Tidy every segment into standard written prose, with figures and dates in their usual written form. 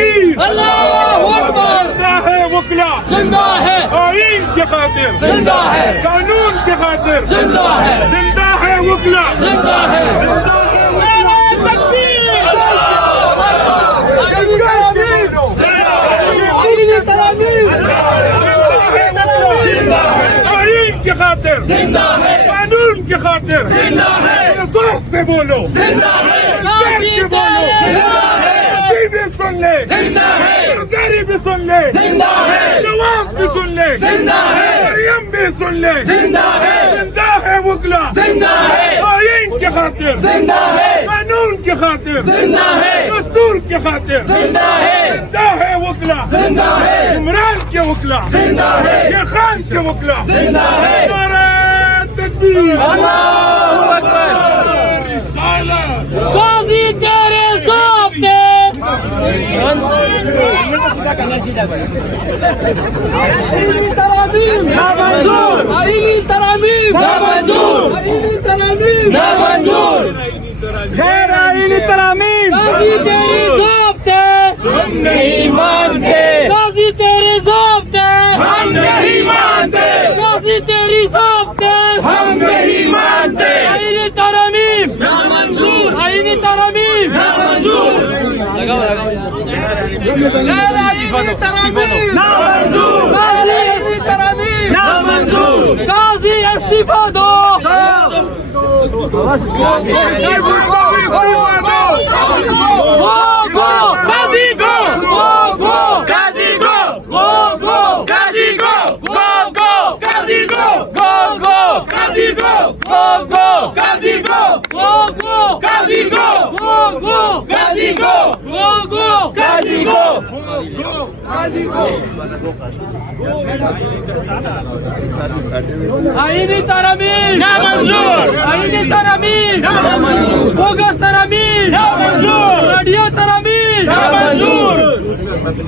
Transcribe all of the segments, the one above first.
तकबीर, अल्लाहू अकबर। जिंदा है वकला, जिंदा है, आईन के खातिर, जिंदा है, कानून के खातिर, जिंदा है, जिंदा है वकला, जिंदा है। जिंदा है वकला। आईन के खातिर, जिंदा है, कानून के खातिर, जिंदा है, जोर से बोलो, जिंदा है, जोर से बोलो, जिंदा है, भी सुन ले, जिंदा है, सरदारी भी सुन ले, जिंदा है, नवाज भी सुन ले, जिंदा है, मरियम भी सुन ले, जिंदा है, जिंदा है वकला, जिंदा है, आईन के खातिर, जिंदा है, कानून के खातिर, जिंदा है, दस्तूर के खातिर, जिंदा है, जिंदा है वकला, जिंदा है, इमरान के वकला, जिंदा है, ये खान के वकला, जिंदा है। नारे तकबीर, अल्लाहू अकबर। रिसालत, गाजी तेरे सामने। आईनी तरामीम नामंजूर, आईनी तरामीम नामंजूर, आईनी तरामीम नामंजूर। खैर आईनी तरामीम, गाजी तेरे सामने हम नहीं मानते, गाजी तेरे सामने हम नहीं मानते, गाजी तेरी सामने हम नहीं मानते, आईनी तरामीम नामंजूर, आईनी तरामीम नामंजूर, नामंजूर, नामंजूर, गाजी इस्तीफा दो, गाजी गो, गाजी गो, गाजी गो, गाजी गो, गाजी गो, गाजी गो, गाजी गो, गाजी गाजी गो, गो, गाजी गाजी गो, गो, गाजी गो। आईनी तरामीम नामंजूर, आईनी तरामीम नामंजूर, बोगस तरामीम नामंजूर, रेडियो तरामीम नामंजूर,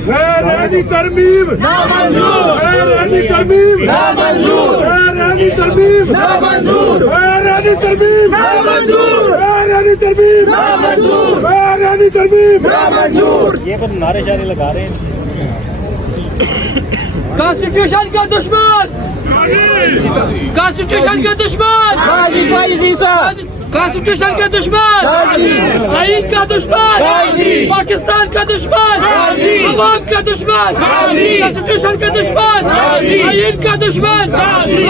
गैर आईनी तरमीम, नामंजूर, गैर आईनी तरमीम, नामंजूर, गैर आईनी तरमीम, नामंजूर, गैर आईनी तरमीम, नामंजूर, गैर आईनी तरमीम, नामंजूर, गैर आईनी तरमीम, नामंजूर। ये पर नारे शारे लगा रहे हैं। कॉन्स्टिट्यूशन का दुश्मन, कॉन्स्टिट्यूशन के दुश्मन, कॉन्स्टिट्यूशन के दुश्मन, आईन का दुश्मन, पाकिस्तान का दुश्मन, अवाम का दुश्मन, कॉन्स्टिट्यूशन का दुश्मन, आईन का दुश्मन,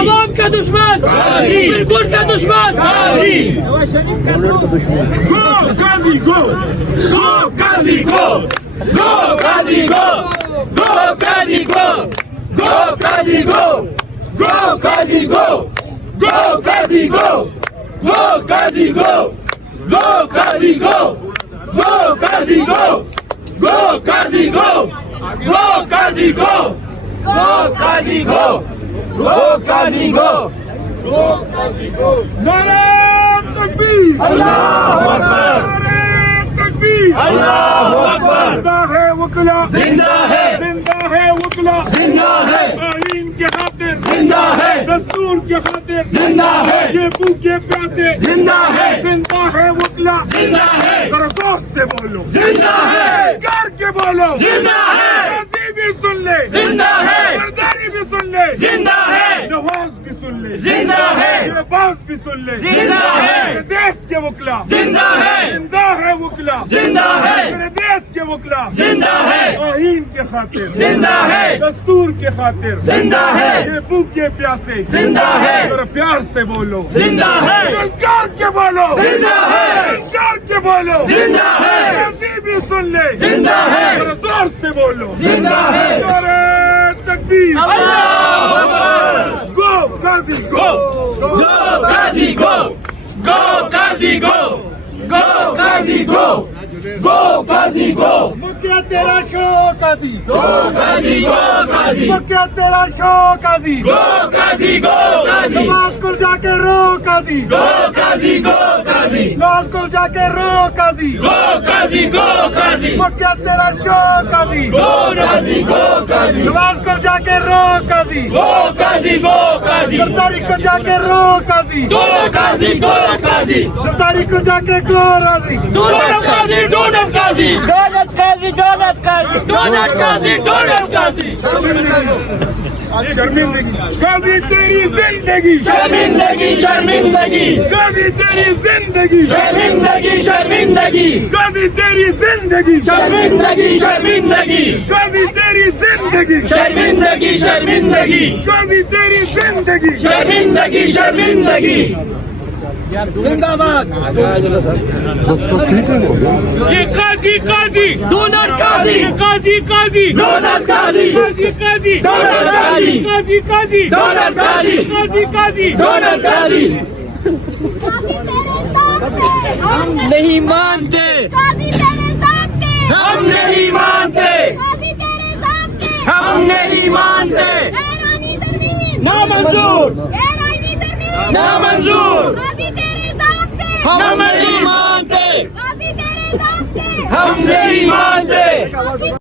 अवाम का दुश्मन, सुप्रीम कोर्ट का दुश्मन। गो गाजी गो, गो गाजी गो, गो गाजी गो, गो गाजी गो, गो गाजी गो, गो गाजी गो, गो गाजी गो, गो गाजी गो, गो गाजी गो, गो गाजी गो, गो गाजी गो, गो गाजी गो, गो गाजी गो, गो गाजी गो, गो गाजी गो। नारे तकबीर, अल्लाहू अकबर, नारे तकबीर, अल्लाहू अकबर। जिंदा है वकला, जिंदा है, जिंदा है वकला, जिंदा है, आईन के खातिर, जिंदा है, दस्तूर के खातिर, जिंदा है, ये भूखे प्यासे, जिंदा है, जिंदा है वकला, जिंदा है, जरा जोर से बोलो, जिंदा है, कर के बोलो, जिंदा है, गाजी भी सुन ले, जिंदा है, सरदारी भी सुन ले, जिंदा है, नवाज भी सुन ले, जिंदा है, अब्बास भी सुन ले, जिंदा है, देश के वकला, जिंदा है, जिंदा है वकला, जिंदा है, मेरे देश के वकला, जिंदा है, आईन के खातिर, जिंदा है, दस्तूर के खातिर, जिंदा है, ये भूखे प्यासे, जिंदा है, जरा प्यार से बोलो, जिंदा है, कर के बोलो, जिंदा है, कर के बोलो, जिंदा है, गाजी भी सुन ले, जिंदा है, जरा जोर से बोलो, जिंदा है, नारे तकबीर, अल्लाहू अकबर। गो गाजी गो, गो गाजी गो, गो गाजी गो, गो गाजी गो, गो गाजी गो। मुद्दा तेरा शौक काजी गो काजी गो काजी क्या तेरा शो काजी गो काजी गो काजी नमाज को जाके रो काजी गो काजी गो काजी नमाज को जाके रो काजी गो काजी गो काजी क्या तेरा शो काजी गो काजी गो काजी नमाज को जाके रो काजी गो काजी गो काजी सरदारी को जाके रो काजी गो काजी गो काजी सरदारी को जाके गो राजी डोनट काजी डोनट काजी डोनट काजी डोनट काजी डोनट काजी डोनट काजी काजी तेरी जिंदगी शर्मिंदगी शर्मिंदगी काजी तेरी जिंदगी शर्मिंदगी शर्मिंदगी काजी तेरी जिंदगी शर्मिंदगी शर्मिंदगी काजी तेरी जिंदगी शर्मिंदगी शर्मिंदगी काजी तेरी जिंदगी शर्मिंदगी शर्मिंदगी जिंदाबाद ये काजी काजी डोनट काजी काजी काजी डोनट काजी काजी डोनट काजी काजी काजी डोनट काजी काजी काजी डोनट काजी हम नहीं मानते हम नहीं मानते हम नहीं मानते ना मंजूर ना मंजूर हम नहीं मानते हम नहीं मानते